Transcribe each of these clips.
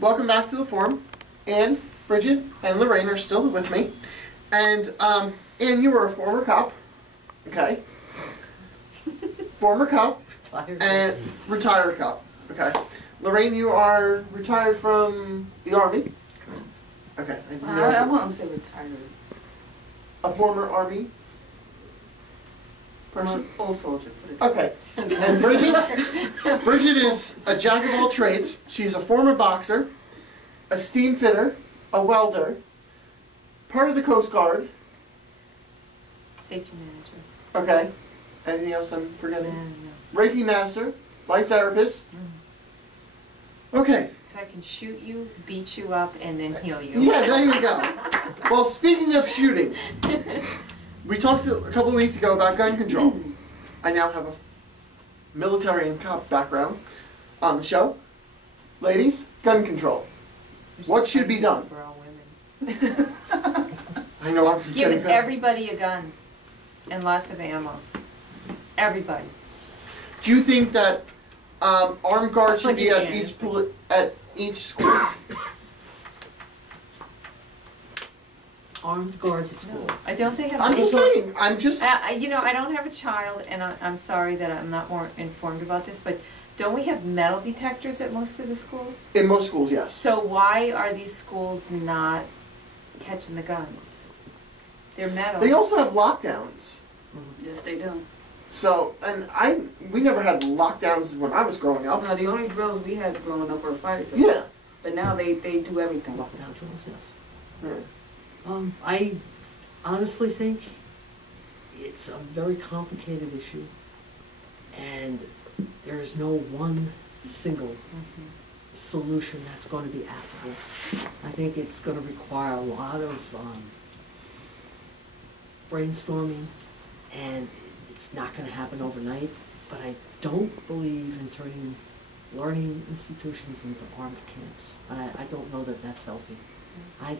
welcome back to the forum. Anne, Bridget, and Lorraine are still with me. And Anne, you were a former cop. Okay. Former cop. And retired cop. Okay. Lorraine, you are retired from the Army. Okay. I won't say retired. A former Army person? Old soldier. Okay. And Bridget is a jack of all trades. She's a former boxer, a steam fitter, a welder, part of the Coast Guard. Safety manager. Okay. Anything else I'm forgetting? No. Reiki master, life therapist. Okay. So I can shoot you, beat you up, and then heal you. Yeah, there you go. Well, speaking of shooting, we talked a couple of weeks ago about gun control. I now have a military and cop background on the show. Ladies, gun control. What should be done? For all women. I know I'm getting Give everybody a gun and lots of ammo. Everybody. Do you think that armed guards should be at each school? Armed guards at school. No, I don't think. I'm just saying. I'm just. You know, I don't have a child, and I'm sorry that I'm not more informed about this, but don't we have metal detectors at most of the schools? In most schools, yes. So why are these schools not catching the guns? They're metal. They also have lockdowns. Yes, they do. So, and we never had lockdowns when I was growing up. No, the only drills we had growing up were fire drills. Yeah. But now they do everything. Lockdown drills, yes. Yeah. I honestly think it's a very complicated issue, and there is no one single solution that's going to be affable. I think it's going to require a lot of brainstorming, and it's not going to happen overnight, but I don't believe in turning learning institutions into armed camps. I don't know that that's healthy. I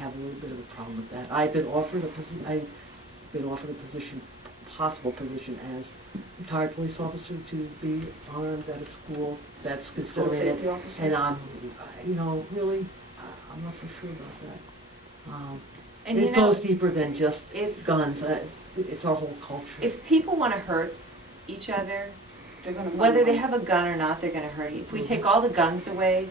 have a little bit of a problem with that. I've been offered a position, possible position as retired police officer to be armed at a school that's considering it, and you know, really, I'm not so sure about that. And it goes deeper than just guns. It's our whole culture. If people want to hurt each other, They're gonna whether they have a gun or not, they're going to hurt you. If we take all the guns away,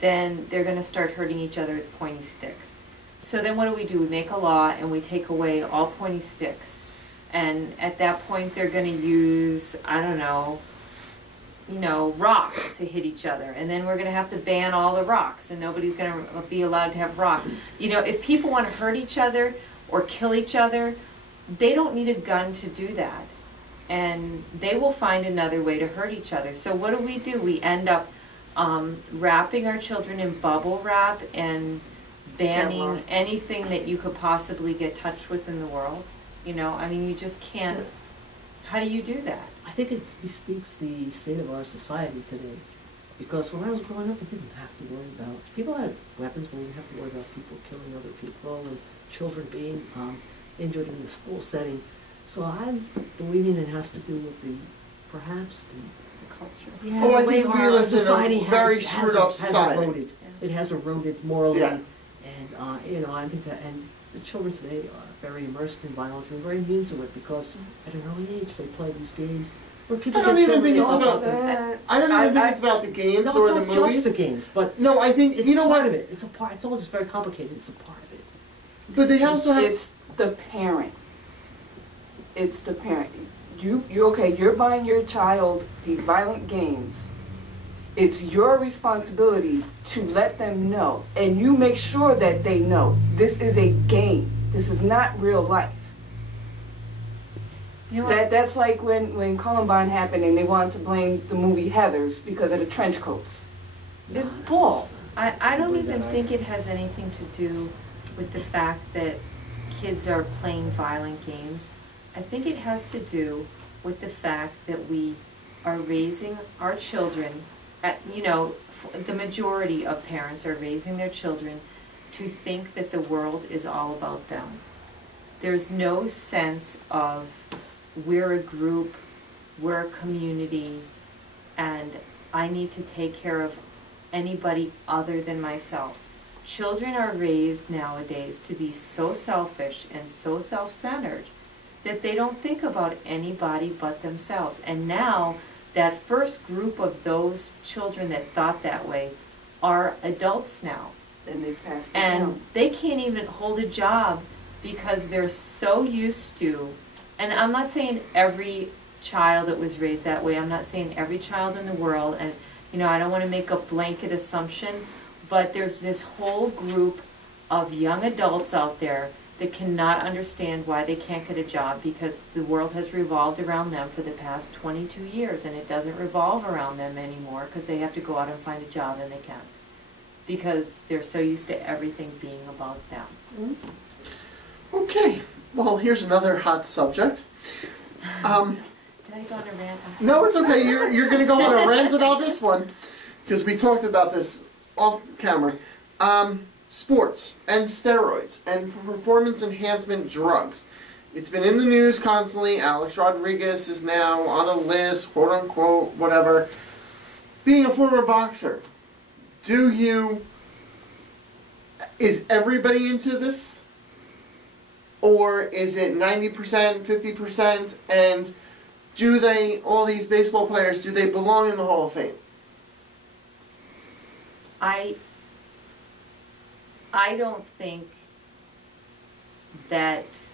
then they're going to start hurting each other with pointy sticks. So then what do? We make a law and we take away all pointy sticks. And at that point they're going to use, I don't know, you know, rocks to hit each other. And then we're going to have to ban all the rocks and nobody's going to be allowed to have rock. You know, if people want to hurt each other or kill each other, they don't need a gun to do that. And they will find another way to hurt each other. So what do? We end up wrapping our children in bubble wrap and banning anything that you could possibly get touched with in the world. You know, I mean, you just can't. How do you do that? I think it bespeaks the state of our society today. Because when I was growing up, we didn't have to worry about, people had weapons, but we didn't have to worry about people killing other people and children being injured in the school setting. So I'm believing it has to do with perhaps the Culture. Yeah, Oh, I the way think we our live in society a very screwed up society. Eroded. It has eroded morally, Yeah. and you know, I think that, and the children today are very immersed in violence and very immune to it because at an early age they play these games where people. I don't even think it's about. Uh, I don't even think it's about the games no, or the it's not movies. just the games, but No, I think it's you know part what. of it. It's a part. It's all just very complicated. It's a part of it. But they also have. It's the parent. It's the parent. You're buying your child these violent games. It's your responsibility to let them know, and you make sure that they know this is a game. This is not real life. You know That's like when Columbine happened and they wanted to blame the movie Heathers because of the trench coats. It's bull. I don't even think it has anything to do with the fact that kids are playing violent games. I think it has to do with the fact that we are raising our children, you know, the majority of parents are raising their children to think that the world is all about them. There's no sense of we're a group, we're a community, and I need to take care of anybody other than myself. Children are raised nowadays to be so selfish and so self-centered that they don't think about anybody but themselves. And now, that first group of those children that thought that way are adults now. And they've passed it And down. they can't even hold a job because they're so used to, and I'm not saying every child that was raised that way, I'm not saying every child in the world, and you know, I don't want to make a blanket assumption, but there's this whole group of young adults out there that cannot understand why they can't get a job because the world has revolved around them for the past 22 years, and it doesn't revolve around them anymore because they have to go out and find a job, and they can't. Because they're so used to everything being about them. Okay, well, here's another hot subject. Did I go on a rant? No, it's okay. You're going to go on a rant about this one because we talked about this off camera. Sports and steroids and performance enhancement drugs. It's been in the news constantly. Alex Rodriguez is now on a list, quote unquote, whatever. Being a former boxer, is everybody into this? Or is it 90%, 50%? And do they, all these baseball players, do they belong in the Hall of Fame? I don't think that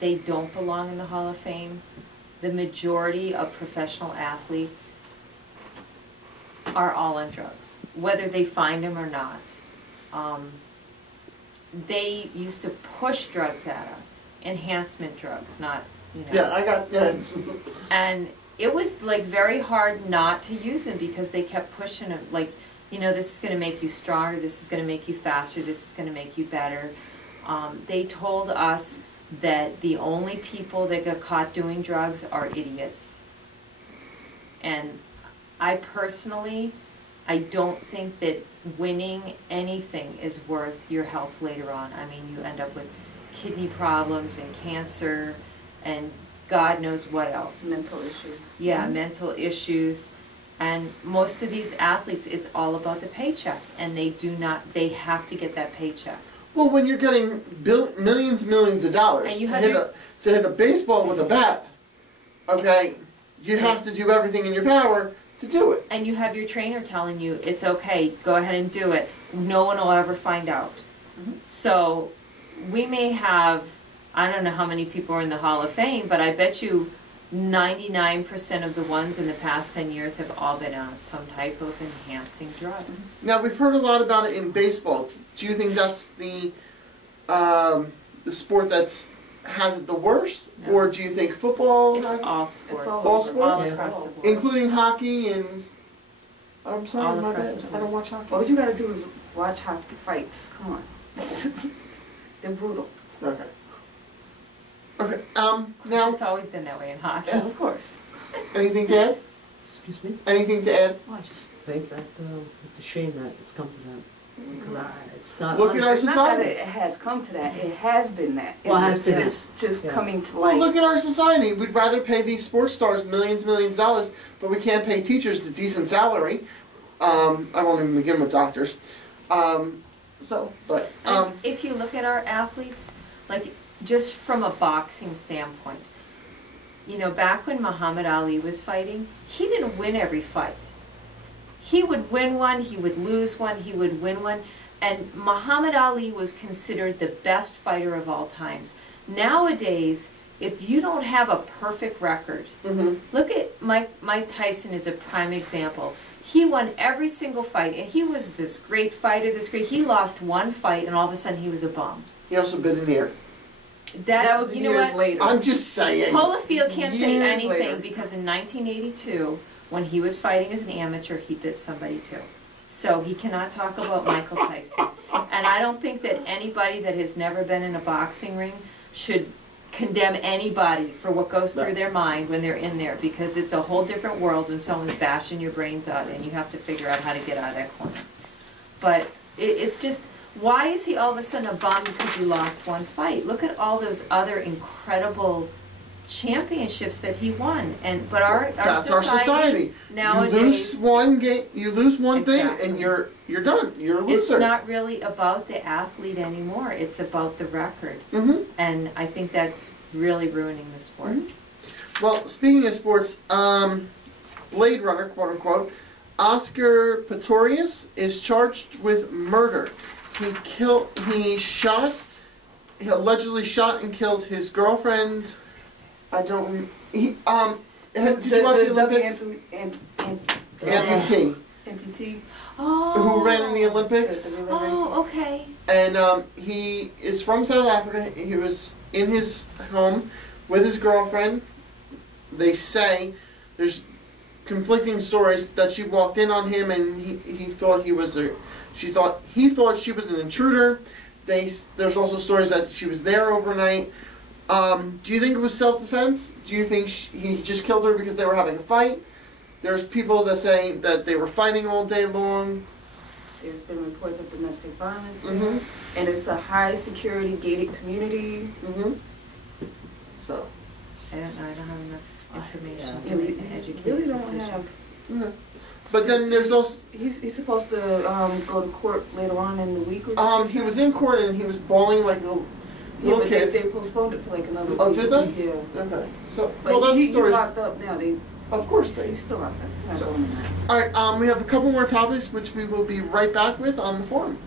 they don't belong in the Hall of Fame. The majority of professional athletes are all on drugs, whether they find them or not. They used to push drugs at us, enhancement drugs, not, you know. Yeah, And it was like very hard not to use them because they kept pushing them, like, you know, this is going to make you stronger, this is going to make you faster, this is going to make you better. They told us that the only people that got caught doing drugs are idiots. And I personally, I don't think that winning anything is worth your health later on. I mean, you end up with kidney problems and cancer and God knows what else. Mental issues. Yeah, mental issues. And most of these athletes, it's all about the paycheck, and they have to get that paycheck. Well, when you're getting millions and millions of dollars And you to have hit a baseball with a bat, okay, you have to do everything in your power to do it. And you have your trainer telling you, it's okay, go ahead and do it. No one will ever find out. Mm-hmm. So we may have, I don't know how many people are in the Hall of Fame, but I bet you 99% of the ones in the past 10 years have all been on some type of enhancing drug. Now, we've heard a lot about it in baseball. Do you think that's the sport that's has it the worst? No. Or do you think football It's has it? all sports. It's all All over. sports? All Yeah. across the board. Including hockey and... I'm sorry, All my across bad. the I don't board. watch hockey. All you gotta do is watch hockey fights. Come on. They're brutal. Okay. Okay, now, It's always been that way in hockey. Yeah, of course. anything to add? Excuse me? Anything to add? Well, I just think that it's a shame that it's come to that. Because it's not Look at our It's not that society. it has come to that. It has been that. Well, it has It's been just, just Yeah. coming to Well, light. look at our society. We'd rather pay these sports stars millions of dollars, but we can't pay teachers a decent salary. I won't even begin with doctors. If you look at our athletes, like just from a boxing standpoint, you know, back when Muhammad Ali was fighting, he didn't win every fight. He would win one, he would lose one, he would win one, and Muhammad Ali was considered the best fighter of all times. Nowadays, if you don't have a perfect record, look at Mike Tyson is a prime example. He won every single fight, and he was this great fighter, he lost one fight, and all of a sudden he was a bum. he also bit an ear. That was you know years what? later. I'm just saying. Holyfield can't say Years anything later. because in 1982, when he was fighting as an amateur, he bit somebody too. So he cannot talk about Michael Tyson. And I don't think that anybody that has never been in a boxing ring should condemn anybody for what goes through their mind when they're in there, because it's a whole different world when someone's bashing your brains out and you have to figure out how to get out of that corner. But it's just, why is he all of a sudden a bum because he lost one fight? Look at all those other incredible championships that he won, and our That's our society. nowadays. You lose one game, you lose one thing, Exactly. and you're done. You're a loser. It's not really about the athlete anymore. It's about the record, and I think that's really ruining the sport. Well, speaking of sports, Blade Runner, quote unquote, Oscar Pistorius is charged with murder. He allegedly shot and killed his girlfriend. I don't. Did you watch the Olympics? Amputee. Amputee. Oh. Who ran in the Olympics? Oh, okay. And he is from South Africa. He was in his home with his girlfriend. They say there's conflicting stories that she walked in on him and he thought he thought she was an intruder. There's also stories that she was there overnight. Do you think it was self-defense? Do you think he just killed her because they were having a fight? There's people that say that they were fighting all day long. There's been reports of domestic violence, Mm-hmm. and it's a high security gated community. Mm-hmm. So. I don't know. I don't have enough information Yeah, to we make an educated really don't decision. have. Mm-hmm. But then there's also. He's supposed to go to court later on in the week. Or He was in court and he was bawling like a little but kid. they postponed it for like another week. Oh, did they? Yeah. Okay. So, But well, that he's story's. locked up now. Of course He's still locked up. He's not So- going in there. All right. We have a couple more topics which we will be right back with on the forum.